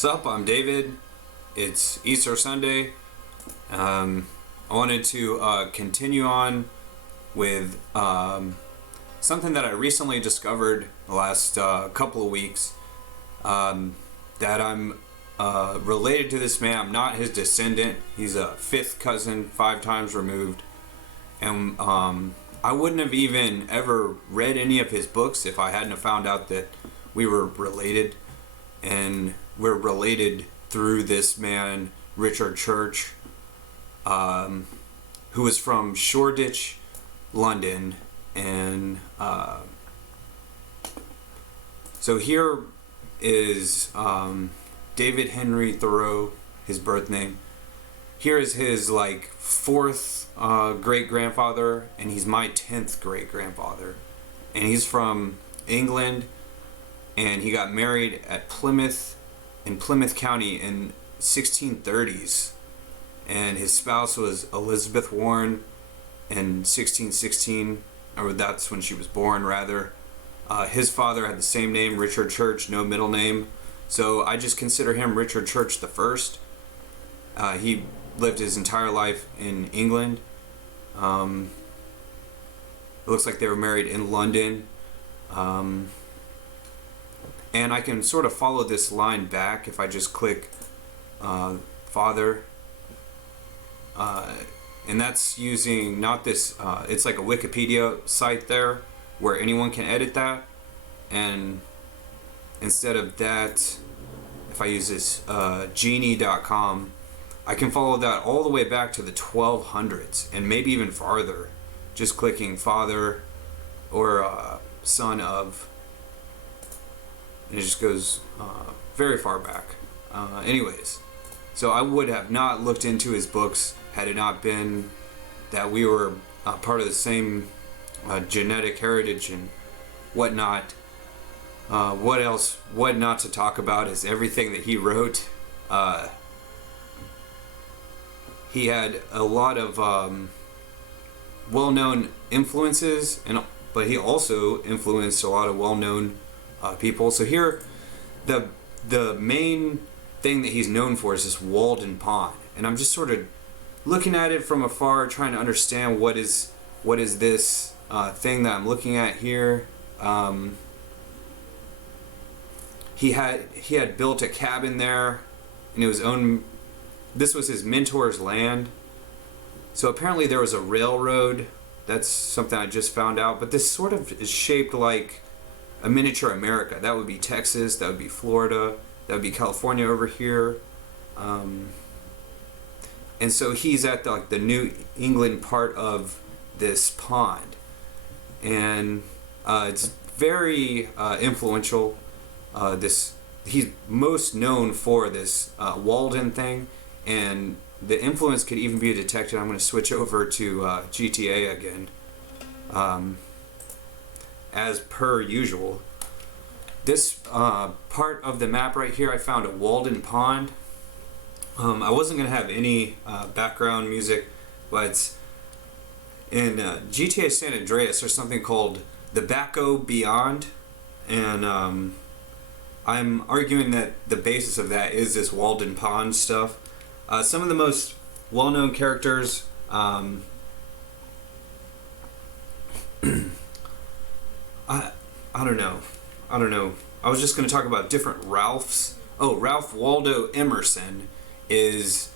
Sup, I'm David. It's Easter Sunday. I wanted to continue on with something that I recently discovered the last couple of weeks. That I'm related to this man. I'm not his descendant. He's a fifth cousin, 5 times removed. And I wouldn't have even ever read any of his books if I hadn't have found out that we were related. And we're related through this man, Richard Church, who was from Shoreditch, London. And so here is David Henry Thoreau, his birth name. Here is his fourth great grandfather, and he's my 10th great grandfather. And he's from England, and he got married at Plymouth in Plymouth County in 1630s. And his spouse was Elizabeth Warren in 1616, or that's when she was born, rather. His father had the same name, Richard Church, no middle name. So I just consider him Richard Church the first. He lived his entire life in England. It looks like they were married in London. And I can sort of follow this line back if I just click father. And that's using not this, it's like a Wikipedia site there where anyone can edit that. And instead of that, if I use this genie.com, I can follow that all the way back to the 1200s and maybe even farther, just clicking father or son of, and it just goes very far back. Anyways, so I would have not looked into his books had it not been that we were part of the same genetic heritage and whatnot. What not to talk about is everything that he wrote. He had a lot of well-known influences, but he also influenced a lot of well-known people. So here, the main thing that he's known for is this Walden Pond, and I'm just sort of looking at it from afar, trying to understand what is this thing that I'm looking at here. He had built a cabin there, and it was owned. This was his mentor's land. So apparently there was a railroad. That's something I just found out. But this sort of is shaped like a miniature America. That would be Texas. That would be Florida. That would be California over here. And so he's at the New England part of this pond. And it's very influential. He's most known for this Walden thing. And the influence could even be detected. I'm going to switch over to GTA again. As per usual. This part of the map right here, I found a Walden Pond. I wasn't going to have any background music, but in GTA San Andreas there's something called the Baco Beyond. And I'm arguing that the basis of that is this Walden Pond stuff. Some of the most well-known characters, I don't know. I was just going to talk about different Ralphs. Oh, Ralph Waldo Emerson is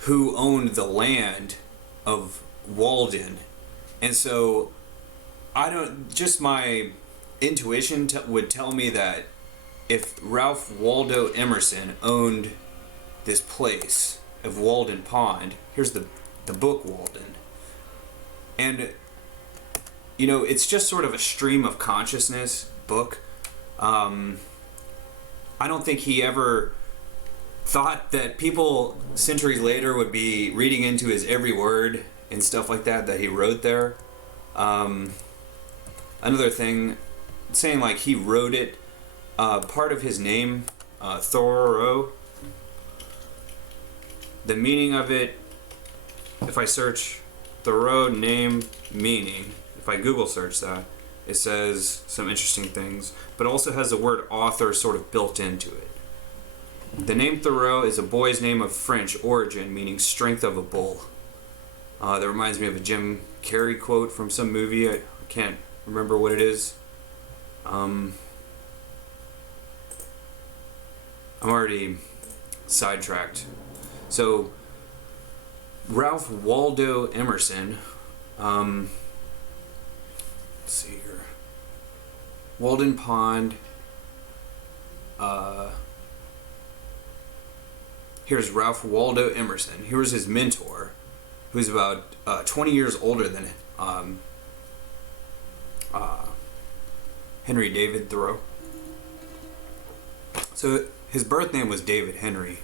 who owned the land of Walden. And so just my intuition would tell me that if Ralph Waldo Emerson owned this place of Walden Pond, here's the book Walden, and it's just sort of a stream of consciousness book. I don't think he ever thought that people centuries later would be reading into his every word and stuff like that he wrote there. Another thing, saying he wrote it, part of his name, Thoreau, the meaning of it, if I search Thoreau name meaning, if I Google search that, it says some interesting things, but also has the word author sort of built into it. The name Thoreau is a boy's name of French origin, meaning strength of a bull. That reminds me of a Jim Carrey quote from some movie. I can't remember what it is. I'm already sidetracked. So, Ralph Waldo Emerson, let's see here. Walden Pond. Here's Ralph Waldo Emerson. Here's his mentor, who's about 20 years older than Henry David Thoreau. So his birth name was David Henry.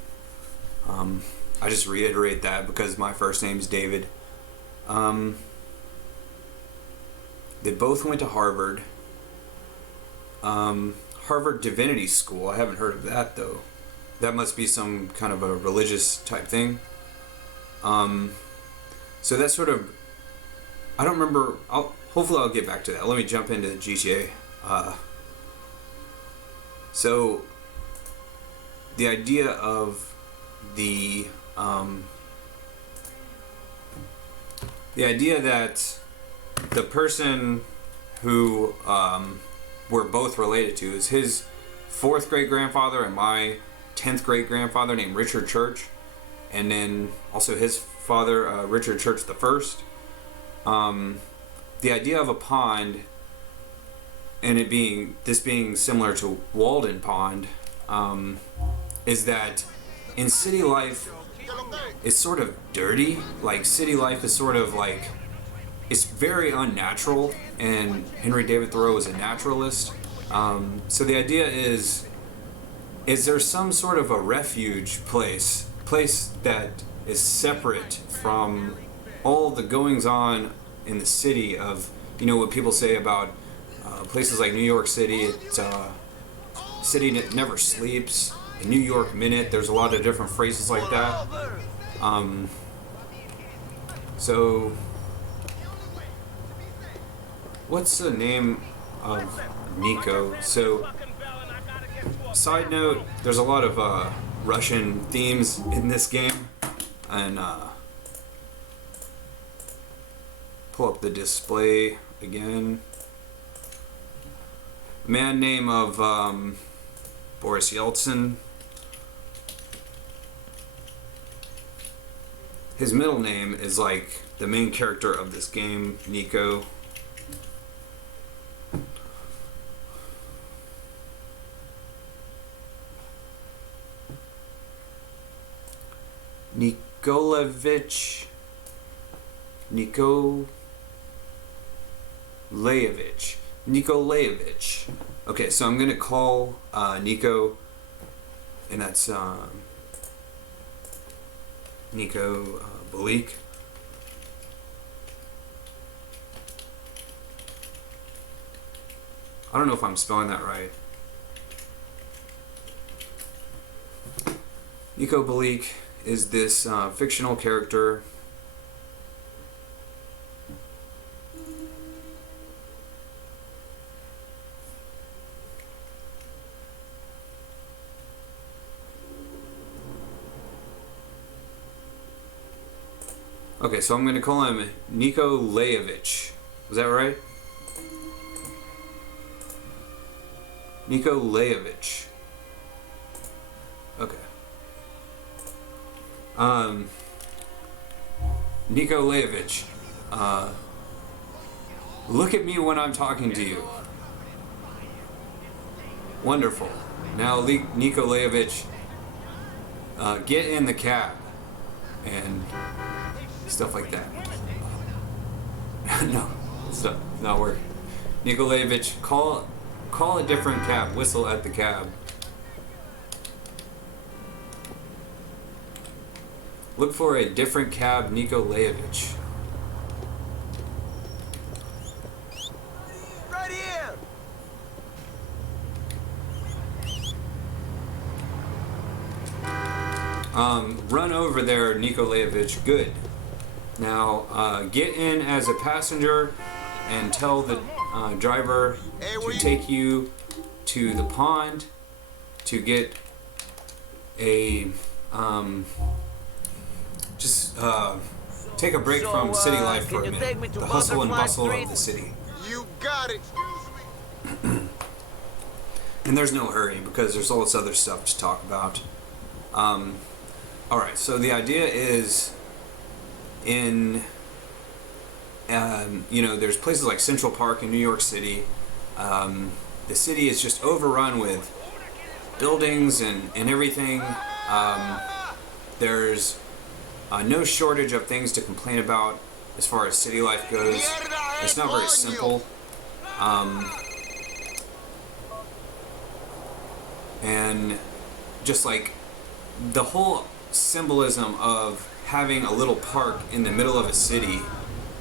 I just reiterate that because my first name is David. They both went to Harvard. Harvard Divinity School. I haven't heard of that though. That must be some kind of a religious type thing. So that's sort of, I don't remember. Hopefully I'll get back to that. Let me jump into GTA. So the idea of the idea that the person who we're both related to is his fourth great grandfather and my 10th great grandfather named Richard Church, and then also his father Richard Church the First. The idea of a pond and it being similar to Walden Pond is that in city life it's sort of dirty. Like city life is sort of like, it's very unnatural, and Henry David Thoreau is a naturalist. So the idea is there some sort of a refuge place that is separate from all the goings on in the city of, you know, what people say about places like New York City. It's a city that never sleeps. The New York Minute, there's a lot of different phrases like that. So what's the name of Nico? So, side note, there's a lot of Russian themes in this game, and pull up the display again. A man name of Boris Yeltsin. His middle name is like the main character of this game, Nico. Nikolayevich. Nikolayevich. Okay, so I'm gonna call Nico, and that's Nico Balik. I don't know if I'm spelling that right. Nico Balik is this fictional character. Okay, so I'm going to call him Nikolayevich. Was that right? Nikolayevich. Okay. Nikolayevich. Look at me when I'm talking to you. Wonderful. Now, Nikolayevich, get in the cab. And stuff like that. No, it's not working. Nikolayevich, call a different cab. Whistle at the cab. Look for a different cab, Nikolayevich. Right here. Run over there, Nikolayevich. Good. Now, get in as a passenger and tell the driver to take you to the pond to get a take a break from city life for a minute. The hustle and bustle of the city. You got it. And there's no hurry because there's all this other stuff to talk about. Alright, so the idea is in, there's places like Central Park in New York City. The city is just overrun with buildings and everything. There's no shortage of things to complain about as far as city life goes. It's not very simple. And just like the whole symbolism of having a little park in the middle of a city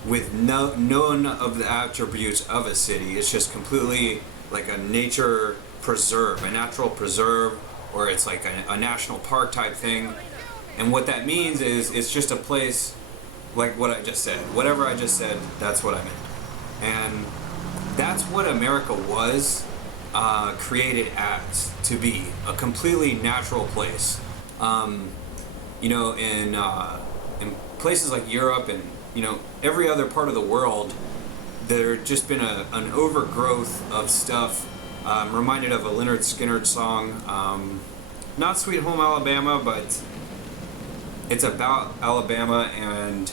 with none of the attributes of a city. It's just completely like a nature preserve, a natural preserve, or it's like a national park type thing. And what that means is it's just a place like what I just said. Whatever I just said, that's what I meant. And that's what America was created as, to be a completely natural place. In places like Europe and every other part of the world, there's just been an overgrowth of stuff. I'm reminded of a Leonard Skinner song, not Sweet Home Alabama, but it's about Alabama and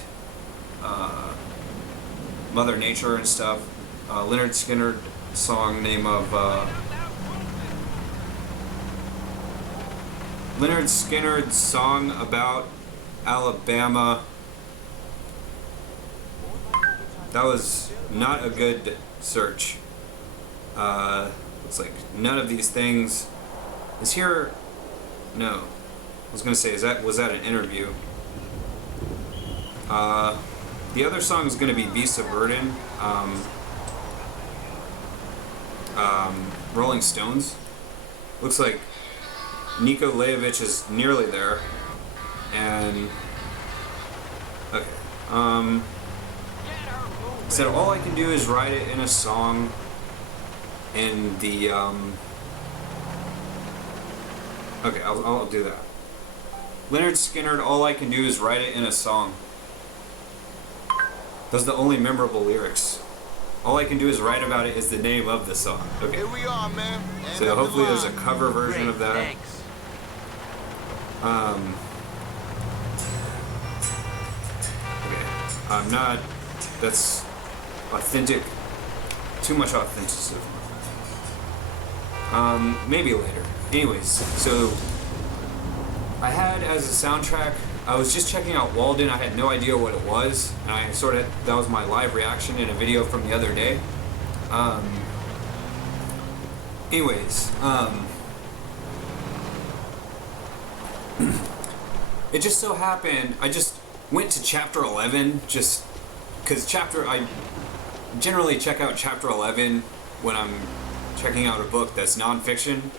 Mother Nature and stuff. Leonard Skinner song name of Leonard Skinner's song about Alabama. That was not a good search. Looks like none of these things is here. No, I was gonna say, was that an interview? The other song is gonna be "Beast of Burden." Rolling Stones. Looks like Nikolayevich is nearly there. And okay. So all I can do is write it in a song. And the okay, I'll do that. Leonard Skinner, all I can do is write it in a song. Those are the only memorable lyrics. All I can do is write about it is the name of the song. Okay. Here we are, man. So hopefully there's a cover version of that. Thanks. Okay. I'm not. That's authentic. Too much authenticity. Maybe later. Anyways, so I had as a soundtrack. I was just checking out Walden. I had no idea what it was, and that was my live reaction in a video from the other day. Anyways, it just so happened I just went to chapter 11 just because I generally check out chapter 11 when I'm checking out a book that's nonfiction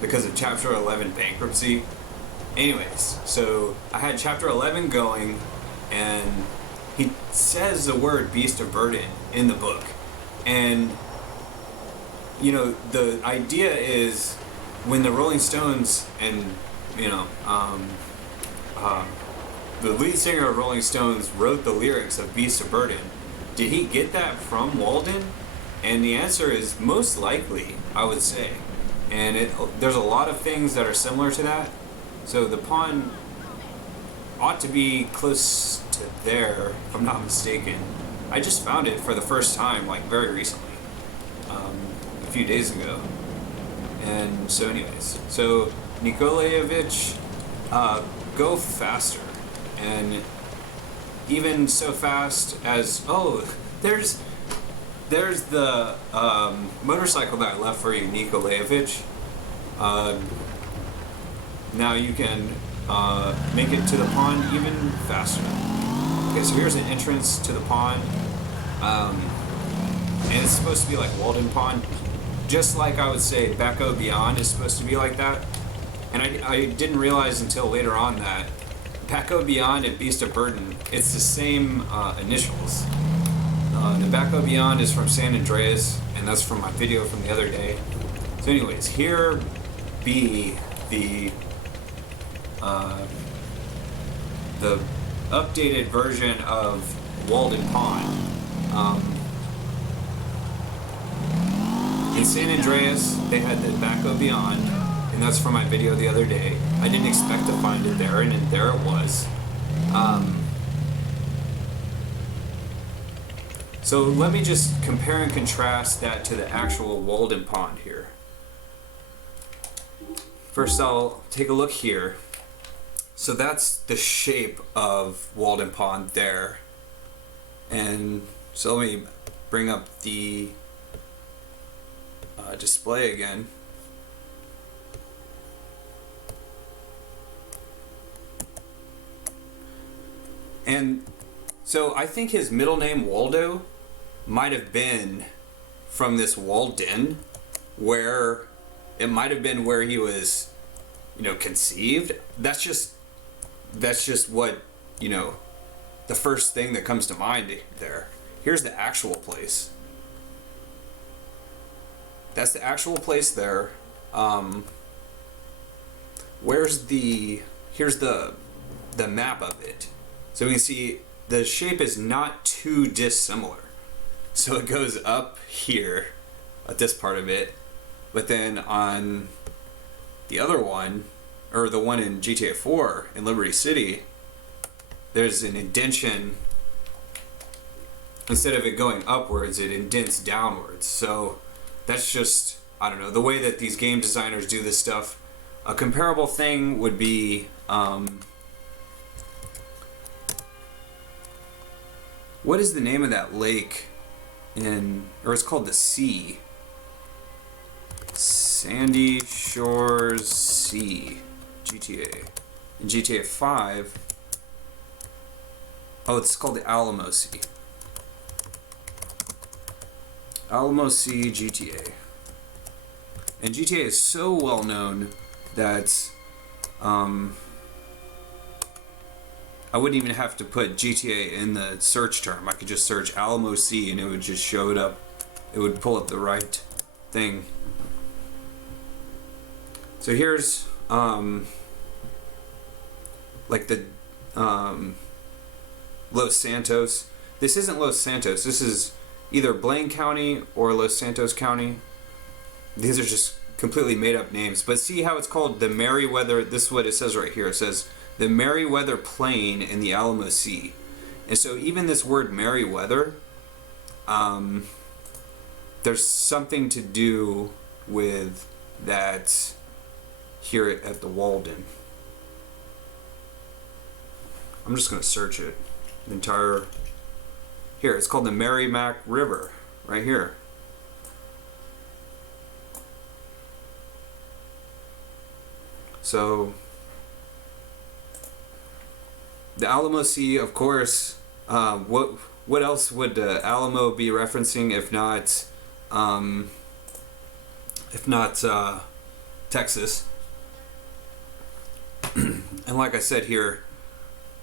because of chapter 11 bankruptcy. Anyways, so I had chapter 11 going, and he says the word "beast of burden" in the book. And, the idea is when the Rolling Stones and, the lead singer of Rolling Stones wrote the lyrics of "Beast of Burden," did he get that from Walden? And the answer is most likely, I would say. And there's a lot of things that are similar to that. So the pond ought to be close to there, if I'm not mistaken. I just found it for the first time, like very recently, a few days ago. And so anyways, so Nikolayevich, go faster. And even so fast as, there's the motorcycle that I left for you, Nikolayevich. Now you can make it to the pond even faster. Okay, so here's an entrance to the pond. And it's supposed to be like Walden Pond. Just like I would say Becco Beyond is supposed to be like that. And I didn't realize until later on that Becco Beyond and Beast of Burden, it's the same initials. The Becco Beyond is from San Andreas, and that's from my video from the other day. So anyways, here be the the updated version of Walden Pond. In San Andreas, they had the Backhoe Beyond, and that's from my video the other day. I didn't expect to find it there, and there it was. So let me just compare and contrast that to the actual Walden Pond here. First, I'll take a look here. So that's the shape of Walden Pond there. And so let me bring up the display again. And so I think his middle name, Waldo, might have been from this Walden, where it might have been where he was, conceived. That's just what, the first thing that comes to mind there. Here's the actual place. That's the actual place there. Here's the map of it. So we can see the shape is not too dissimilar. So it goes up here at this part of it, but then on the other one, or the one in GTA 4 in Liberty City, there's an indentation. Instead of it going upwards, it indents downwards. So that's just, I don't know, the way that these game designers do this stuff. A comparable thing would be, what is the name of that lake or it's called the Sea? Sandy Shores Sea, GTA. In GTA 5, it's called the Alamo Sea. Alamo Sea GTA. And GTA is so well known that I wouldn't even have to put GTA in the search term. I could just search Alamo Sea and it would just show it up. It would pull up the right thing. So here's like the Los Santos. This isn't Los Santos. This is either Blaine County or Los Santos County. These are just completely made up names. But see how it's called the Meriwether. This is what it says right here. It says the Meriwether Plain in the Alamo Sea. And so even this word Meriwether, there's something to do with that here at the Walden. I'm just going to search it. The entire... Here, it's called the Merrimack River, right here. So, the Alamo Sea, of course, what else would Alamo be referencing if not Texas? And like I said here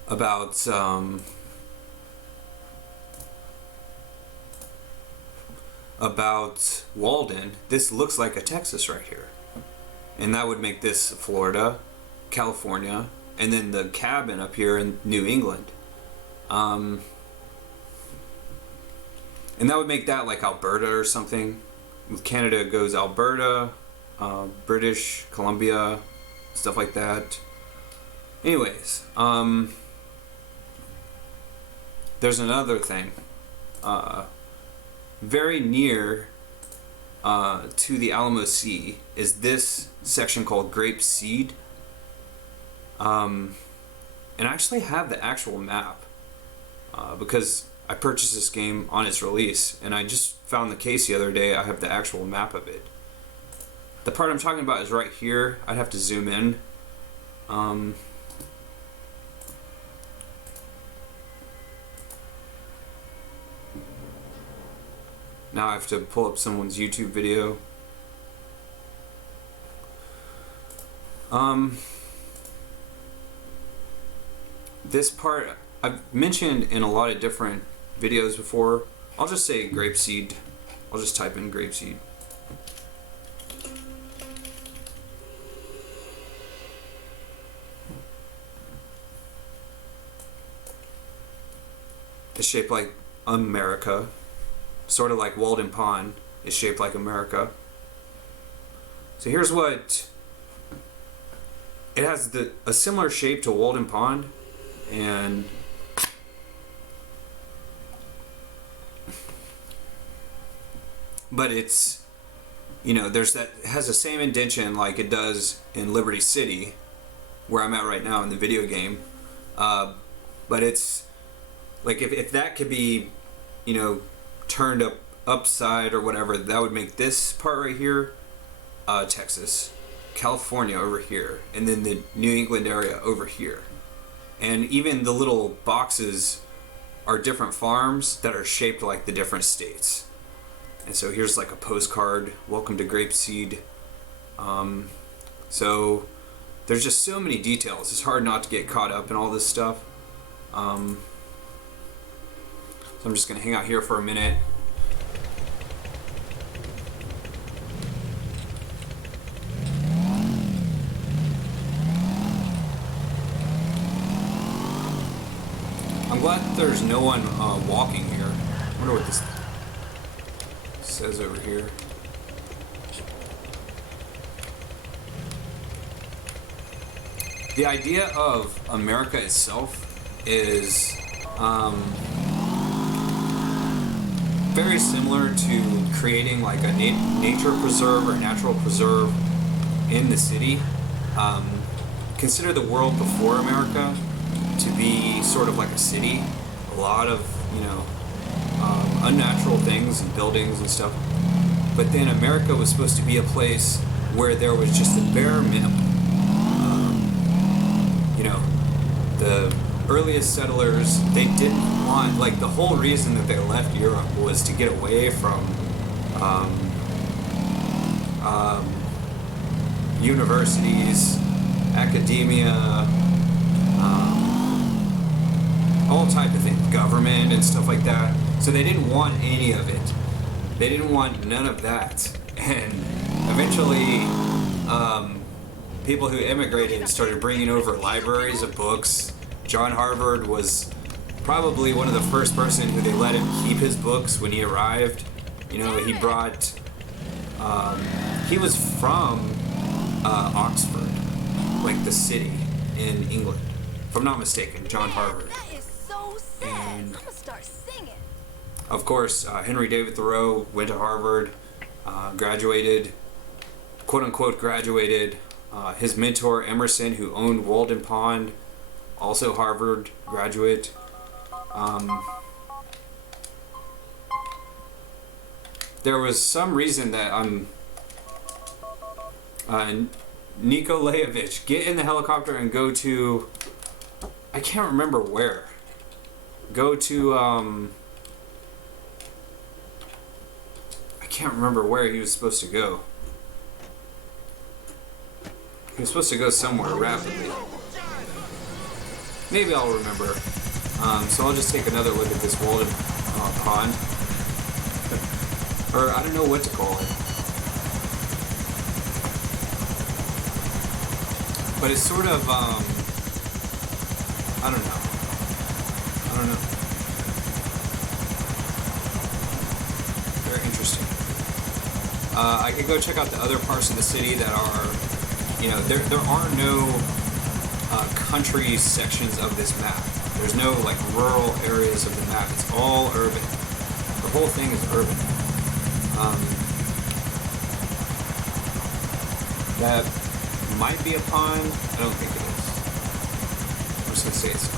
about Walden, this looks like a Texas right here. And that would make this Florida, California, and then the cabin up here in New England. And that would make that like Alberta or something. With Canada it goes Alberta, British Columbia, stuff like that. Anyways, there's another thing. Very near to the Alamo Sea is this section called Grape Seed. And I actually have the actual map because I purchased this game on its release, and I just found the case the other day. I have the actual map of it. The part I'm talking about is right here. I'd have to zoom in. Now I have to pull up someone's YouTube video. This part I've mentioned in a lot of different videos before. I'll just say grapeseed. I'll just type in grapeseed. is shaped like America, sort of like Walden Pond is shaped like America. So here's what it has: a similar shape to Walden Pond, and but it's, you know, there's that, it has the same indentation like it does in Liberty City, where I'm at right now in the video game. But it's like if that could be, you know, turned upside or whatever, that would make this part right here Texas, California over here, and then the New England area over here. And even the little boxes are different farms that are shaped like the different states. And so here's like a postcard, welcome to Grapeseed. So there's just so many details. It's hard not to get caught up in all this stuff. So I'm just gonna hang out here for a minute. I'm glad that there's no one walking here. I wonder what this says over here. The idea of America itself is very similar to creating like a nature preserve or natural preserve in the city. Consider the world before America to be sort of like a city. A lot of, you know, unnatural things and buildings and stuff. But then America was supposed to be a place where there was just the bare minimum. You know, the earliest settlers, they didn't want, like, the whole reason that they left Europe was to get away from universities, academia, all type of things, government and stuff like that. So they didn't want any of it. They didn't want none of that. And eventually, people who immigrated started bringing over libraries of books. John Harvard was probably one of the first person who they let him keep his books when he arrived. You know, he brought, he was from Oxford, like the city in England, if I'm not mistaken, John Harvard. That is so sad. And I'm gonna start singing. of course, Henry David Thoreau went to Harvard, graduated, quote unquote graduated. His mentor Emerson, who owned Walden Pond, also Harvard graduate. There was some reason that Nikolayevich, get in the helicopter and go to, I can't remember where. Go to, I can't remember where he was supposed to go. He was supposed to go somewhere rapidly. Maybe I'll remember. So I'll just take another look at this Walden Pond. Or I don't know what to call it. But it's sort of, I don't know. Very interesting. I could go check out the other parts of the city that are, you know, there are no country sections of this map. There's no like rural areas of the map. It's all urban. The whole thing is urban. That might be a pond. I don't think it is. I'm just gonna say it's not.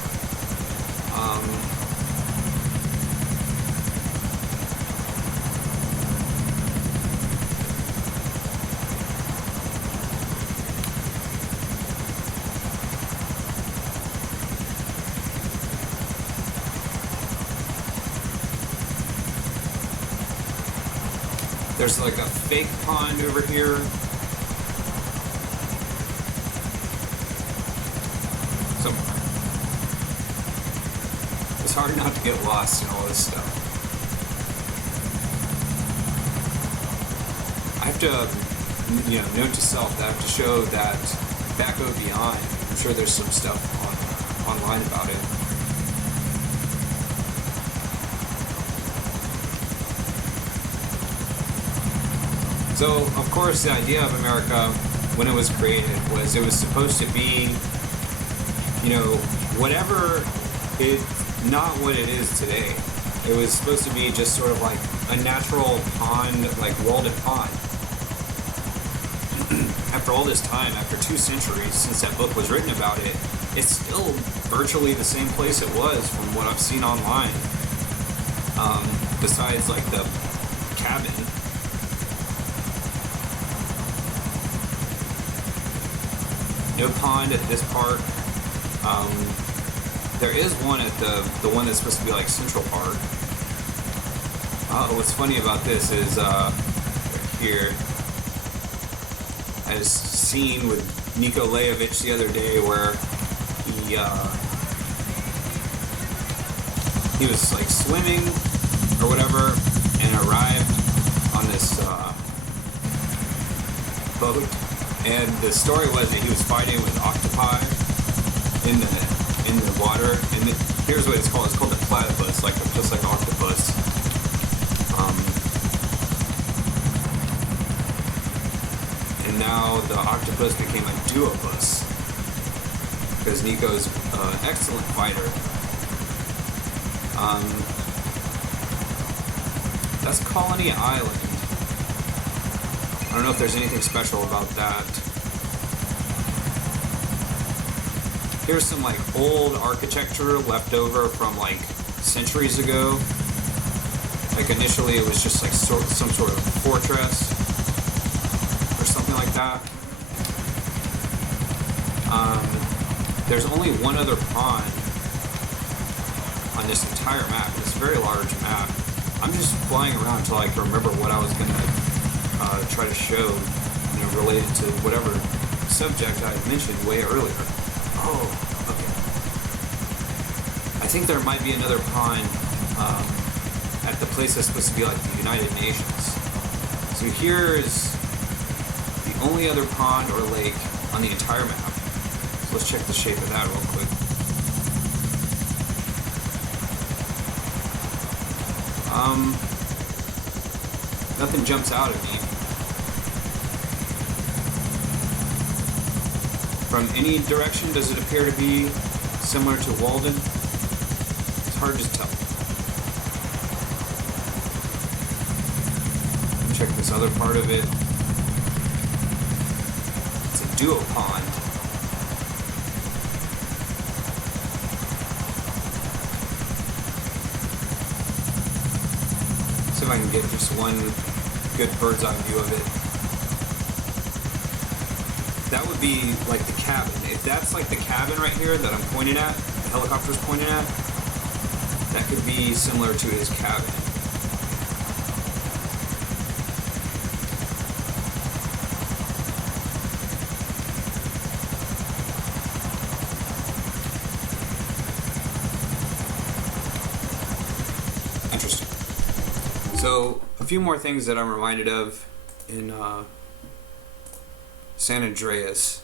There's like a fake pond over here. Somewhere. It's hard not to get lost in all this stuff. I have to, you know, note to self that I have to show that Back O Beyond. I'm sure there's some stuff online about it. So, of course, the idea of America, when it was created, was it was supposed to be, whatever not what it is today. It was supposed to be just sort of like a natural pond, like walled pond. After all this time, after 2 centuries since that book was written about it, it's still virtually the same place it was from what I've seen online. Besides, like, the cabin. No pond at this part. There is one at the one that's supposed to be like Central Park. What's funny about this is right here, I had a scene with Nikolayevich the other day where he was like swimming or whatever and arrived on this boat, and the story was that he was fighting with octopi in the water, and here's what it's called. It's called the platypus, just like octopus. And now the octopus became a duopus because Nico's an excellent fighter. That's Colony Island. I don't know if there's anything special about that. Here's some like old architecture left over from like centuries ago. Like initially it was just like some sort of fortress or something like that. There's only one other pond on this entire map, this very large map. I'm just flying around until I can remember what I was going to try to show, related to whatever subject I mentioned way earlier. Oh, okay. I think there might be another pond at the place that's supposed to be like the United Nations. So here's the only other pond or lake on the entire map. So let's check the shape of that real quick. Nothing jumps out at me. From any direction, does it appear to be similar to Walden? It's hard to tell. Check this other part of it. It's a duo pond. See if I can get just one good bird's eye view of it. That would be like the cabin. If that's like the cabin right here that I'm pointing at, the helicopter's pointing at, that could be similar to his cabin. Interesting. So, a few more things that I'm reminded of in San Andreas.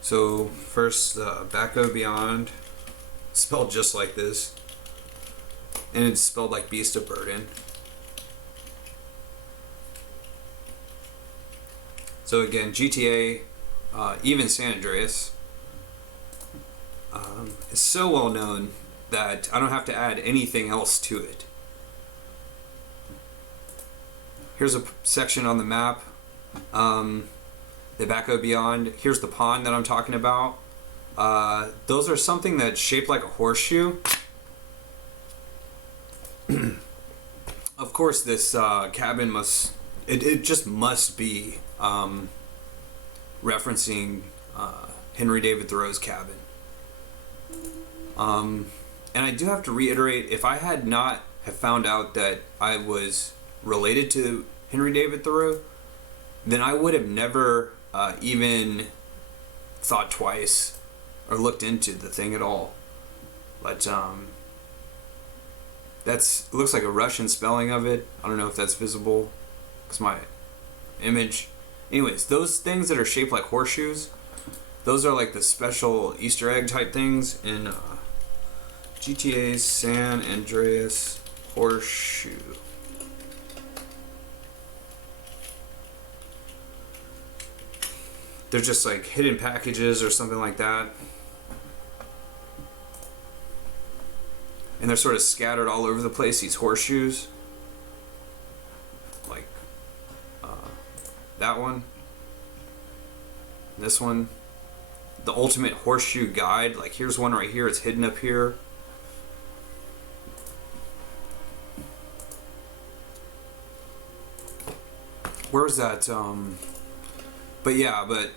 So first, Backo Beyond, spelled just like this, and it's spelled like Beast of Burden. So again, GTA, even San Andreas, is so well known that I don't have to add anything else to it. Here's a section on the map. The Backo Beyond. Here's the pond that I'm talking about. Those are something that's shaped like a horseshoe. Of course, this cabin it just must be referencing Henry David Thoreau's cabin. And I do have to reiterate, if I had not have found out that I was related to Henry David Thoreau, then I would have never even thought twice or looked into the thing at all. But it looks like a Russian spelling of it. I don't know if that's visible because my image. Anyways, those things that are shaped like horseshoes, those are like the special Easter egg type things in GTA San Andreas horseshoe. they're just like hidden packages or something like that. And they're sort of scattered all over the place, these horseshoes. Like that one. This one. The ultimate horseshoe guide. Like here's one right here, it's hidden up here. Where's that? But yeah, but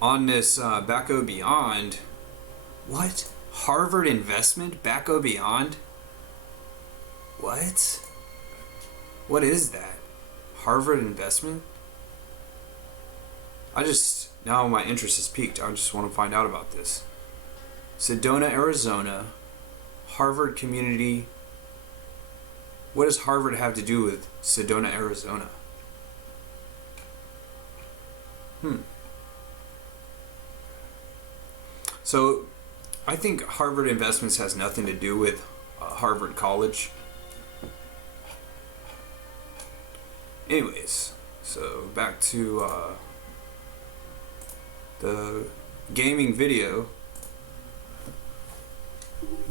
on this Backo Beyond, what? Harvard investment? Backo Beyond? What? What is that? Harvard investment? Now my interest is piqued. I just want to find out about this. Sedona, Arizona, Harvard Community. What does Harvard have to do with Sedona, Arizona? So, I think Harvard Investments has nothing to do with Harvard College. Anyways, so back to the gaming video.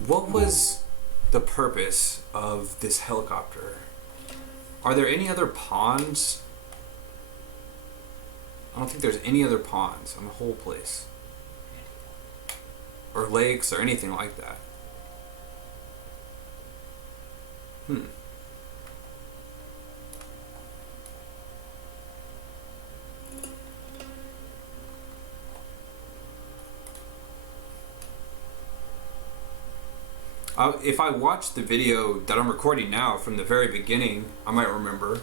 What was the purpose of this helicopter? Are there any other ponds? I don't think there's any other ponds on the whole place. Or lakes or anything like that. If I watch the video that I'm recording now from the very beginning, I might remember.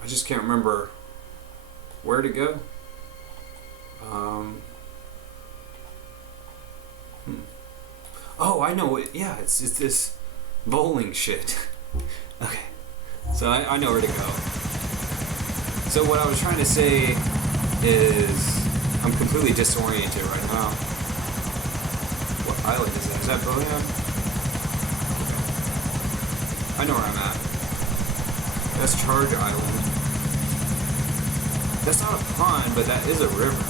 I just can't remember where to go. Oh, I know it. Yeah, it's this bowling shit. Okay, so I know where to go. So what I was trying to say is I'm completely disoriented right now. What island is that? Is that Bohan? I know where I'm at. That's Charge Island. That's not a pond, but that is a river.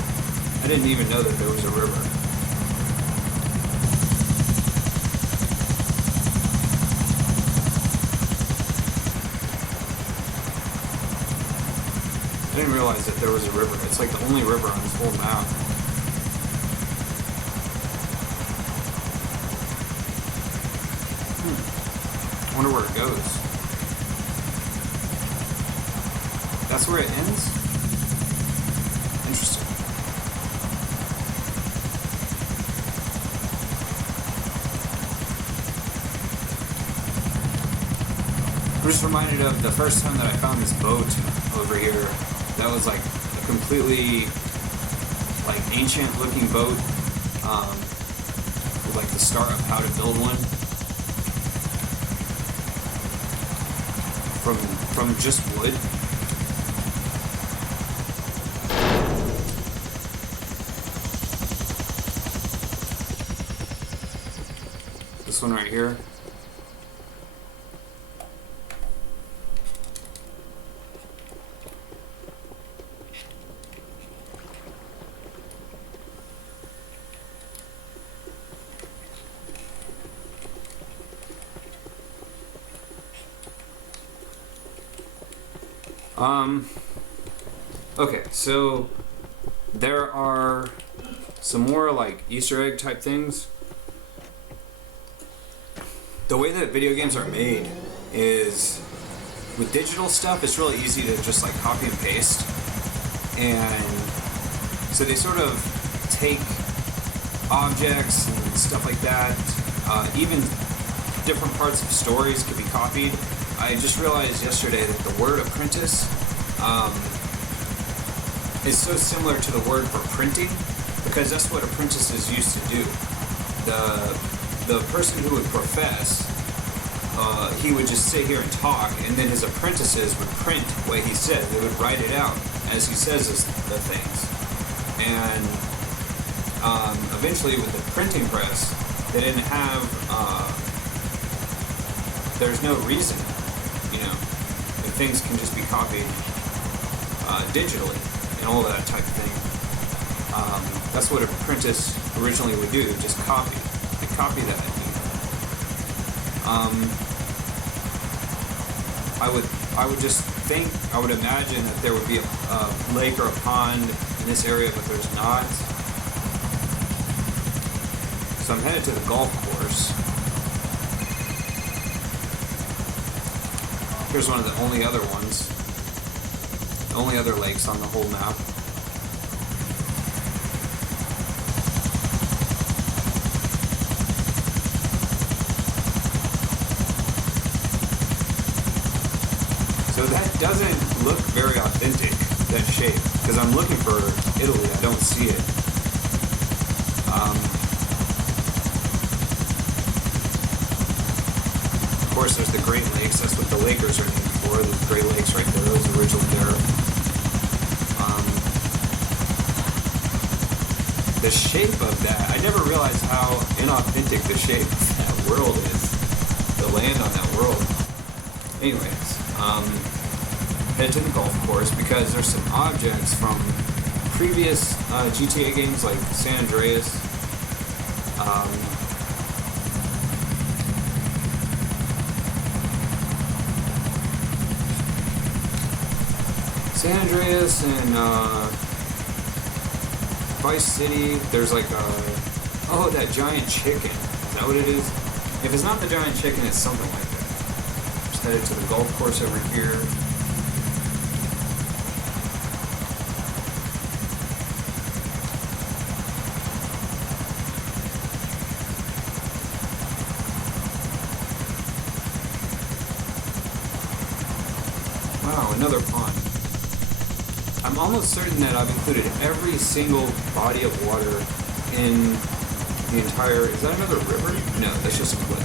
I didn't even know that there was a river. I didn't realize that there was a river. It's like the only river on this whole map. I wonder where it goes. That's where it ends? Interesting. I'm just reminded of the first time that I found this boat over here. That was like a completely like ancient looking boat. With like the start of how to build one. From just wood. This one right here. Okay, so there are some more like Easter egg type things. The way that video games are made is with digital stuff, it's really easy to just like copy and paste. And so they sort of take objects and stuff like that. Even different parts of stories could be copied. I just realized yesterday that the word apprentice is so similar to the word for printing, because that's what apprentices used to do. the person who would profess, he would just sit here and talk, and then his apprentices would print what he said. They would write it out as he says the things. And eventually, with the printing press, they didn't have. There's no reason, if things can just be copied digitally and all that type of thing. That's what an apprentice originally would do, just copy. They copy that idea. I would just think, I would imagine that there would be a lake or a pond in this area, but there's not. So I'm headed to the golf course. Here's one of the only other ones. The only other lakes on the whole map. So that doesn't look very authentic, that shape, because I'm looking for Italy, I don't see it. Of course, there's the Great Lakes, that's what the Lakers are named for, the Great Lakes right there, those are originally there. The shape of that, I never realized how inauthentic the shape of that world is, the land on that world. Anyways, head to the golf course because there's some objects from previous GTA games like San Andreas. San Andreas and Vice City, there's like that giant chicken. Is that what it is? If it's not the giant chicken, it's something like that. Just headed to the golf course over here. Wow, another pond. I'm almost certain that I've included every single body of water in the entire... Is that another river? No, that's just a cliff.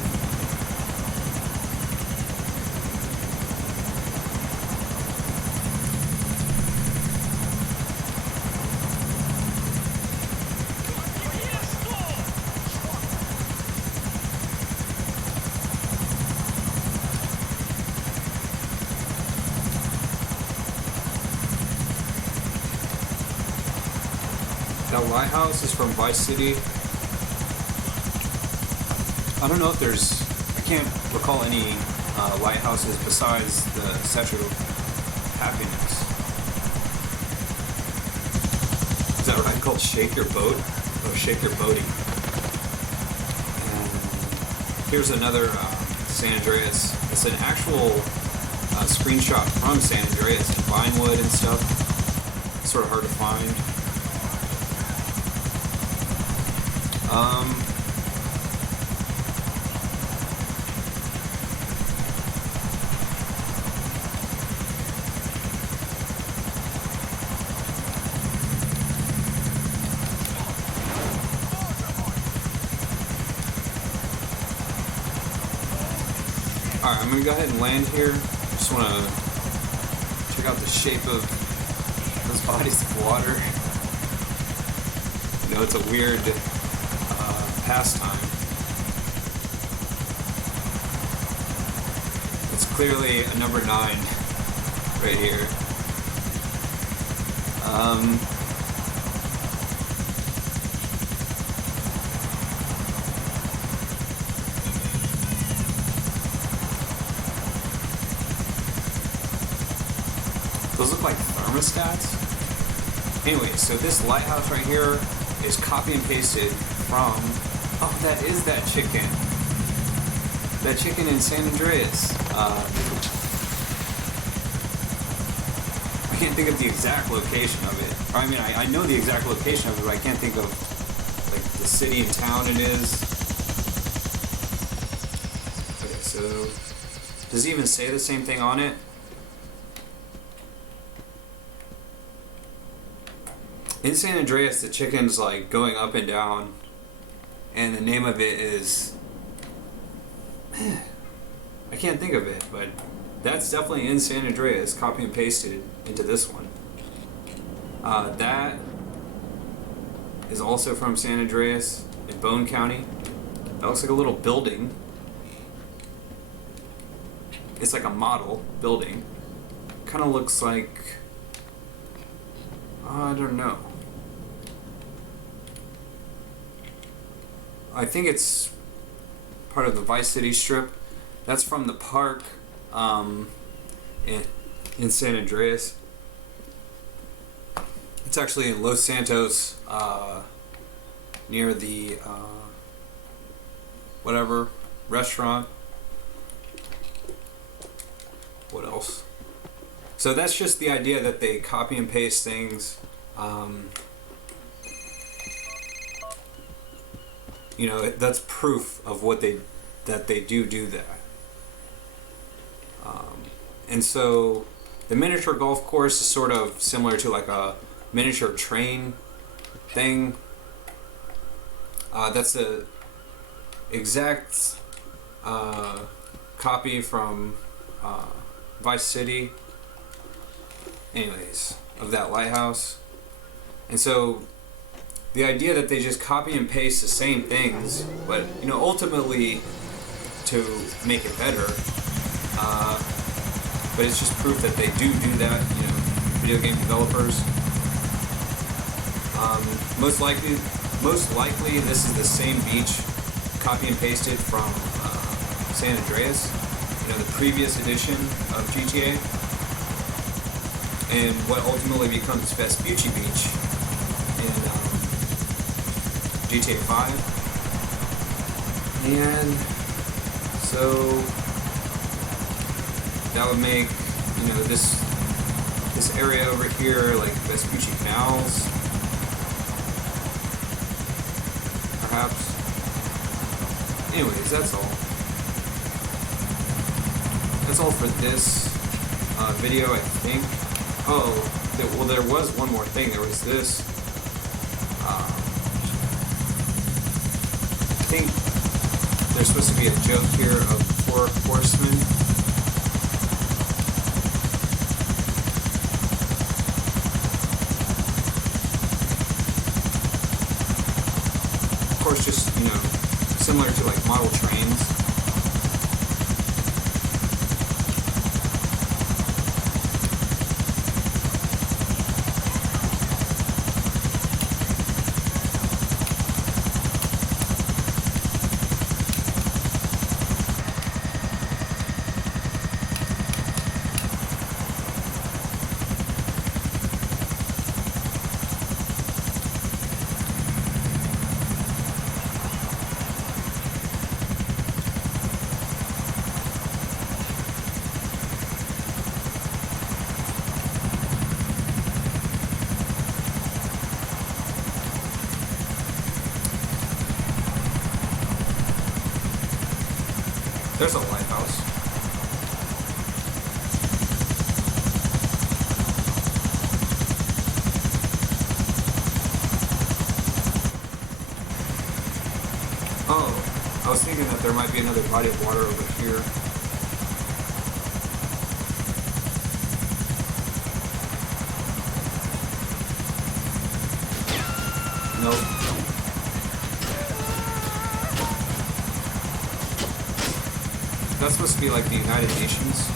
That lighthouse is from Vice City. I don't know if there's... I can't recall any lighthouses besides the Statue of Happiness. Is that right? Called Shake Your Boat? Oh, Shake Your Boating. And here's another San Andreas. It's an actual screenshot from San Andreas in Vinewood and stuff. It's sort of hard to find. Alright, I'm gonna go ahead and land here. Just wanna check out the shape of those bodies of water. You know, it's a weird pastime. It's clearly a number 9 right here. Those look like thermostats. Anyway, so this lighthouse right here is copy and pasted from... Oh, that is that chicken. That chicken in San Andreas. I can't think of the exact location of it. Or, I mean, I know the exact location of it, but I can't think of like the city and town it is. Okay, so does it even say the same thing on it? In San Andreas, the chicken's like going up and down, and the name of it is I can't think of it, but that's definitely in San Andreas, copy and pasted into this one. That is also from San Andreas in Bone County. That looks like a little building. It's like a model building. Kind of looks like, I don't know. I think it's part of the Vice City strip. That's from the park in San Andreas. It's actually in Los Santos, near the whatever restaurant. What else? So that's just the idea that they copy and paste things. You know, that's proof of what they do that. And so the miniature golf course is sort of similar to like a miniature train thing. That's the exact copy from Vice City, anyways, of that lighthouse. And so the idea that they just copy and paste the same things, but you know, ultimately to make it better, but it's just proof that they do that, you know, video game developers. Most likely this is the same beach copy and pasted from San Andreas, you know, the previous edition of GTA, and what ultimately becomes Vespucci Beach in GTA 5. And so that would make, you know, this area over here like Vespucci Canals, perhaps. Anyways, that's all. That's all for this video, I think. Oh, well, there was one more thing. There was this. I think there's supposed to be a joke here of 4 horsemen. Of course, just, you know, similar to like model trains. There's a lighthouse. Oh, I was thinking that there might be another body of water over here. Nope. That's supposed to be like the United Nations.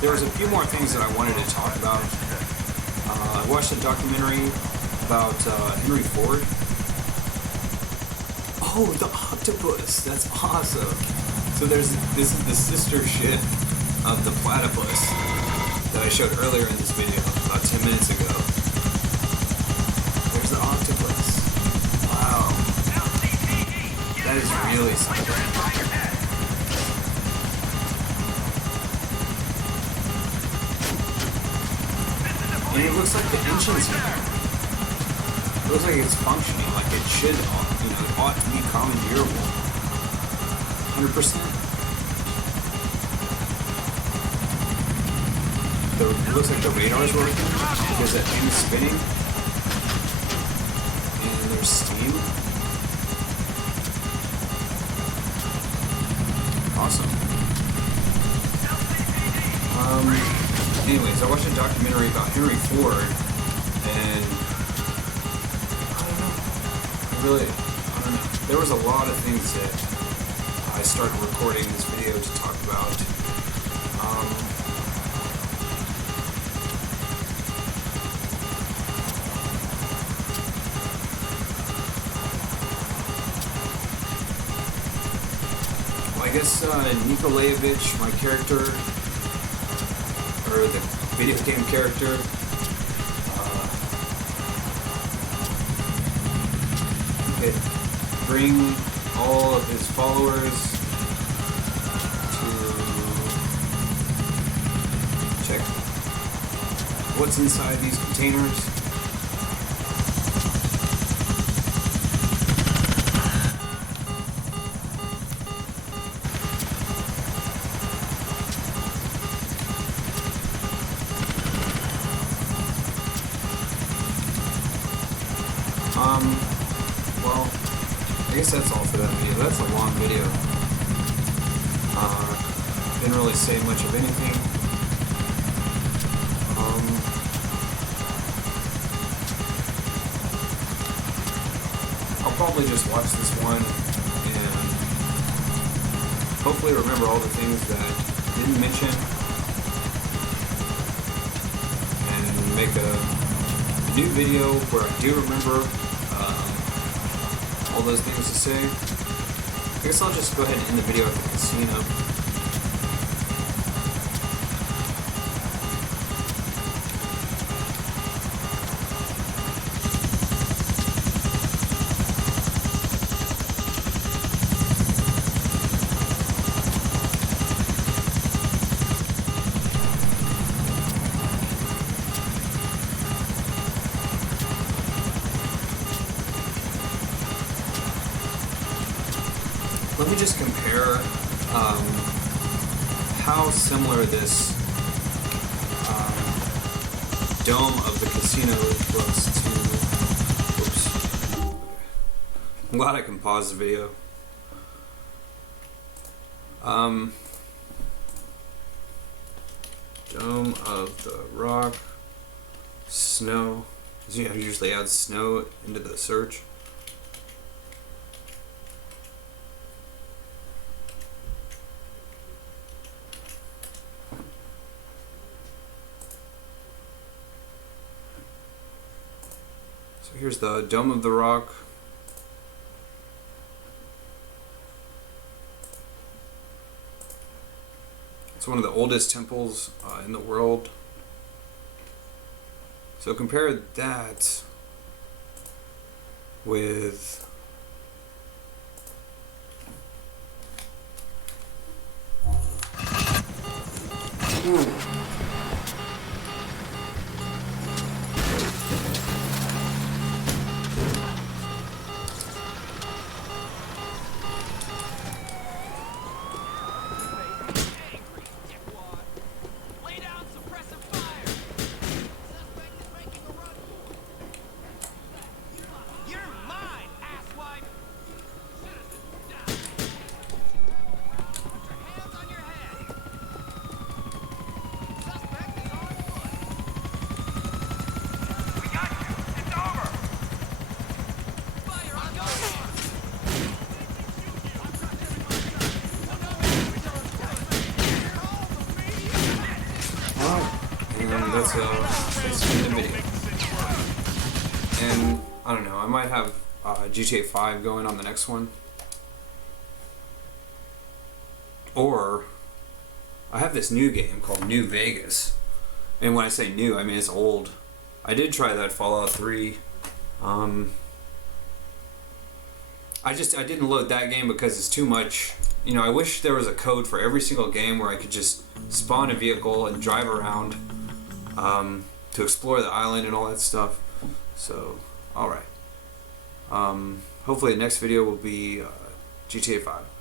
There was a few more things that I wanted to talk about. I watched a documentary about Henry Ford. Oh, the octopus! That's awesome. So this is the sister ship of the platypus that I showed earlier in this video, about 10 minutes ago. There's the octopus. Wow. That is really something. And it looks like the engine's here. It looks like it's functioning like it should, you know, it ought to commandeerable. 100%. It looks like the radar's working. There's that thing spinning. And there's steam. Awesome. Anyways, I watched a documentary about Henry Ford, and I don't know. There was a lot of things that I started recording this video to talk about. I guess Nikolayevich, my character, or the video game character, could bring all of his followers to check what's inside these containers. Well, I guess that's all for that video. That's a long video. Didn't really say much of anything. I'll probably just watch this one and hopefully remember all the things that I didn't mention and make a new video where I do remember all those things to say. I guess I'll just go ahead and end the video at the casino. Let me just compare how similar this dome of the casino looks to... Oops. I'm glad I can pause the video. Dome of the Rock. Snow. You know, usually add snow into the search. So here's the Dome of the Rock. It's one of the oldest temples in the world. So compare that with that's the video. And I don't know, I might have GTA 5 going on the next one. Or I have this new game called New Vegas. And when I say new, I mean it's old. I did try that Fallout 3. I didn't load that game because it's too much. You know, I wish there was a code for every single game where I could just spawn a vehicle and drive around to explore the island and all that stuff. So, alright. Hopefully the next video will be GTA 5.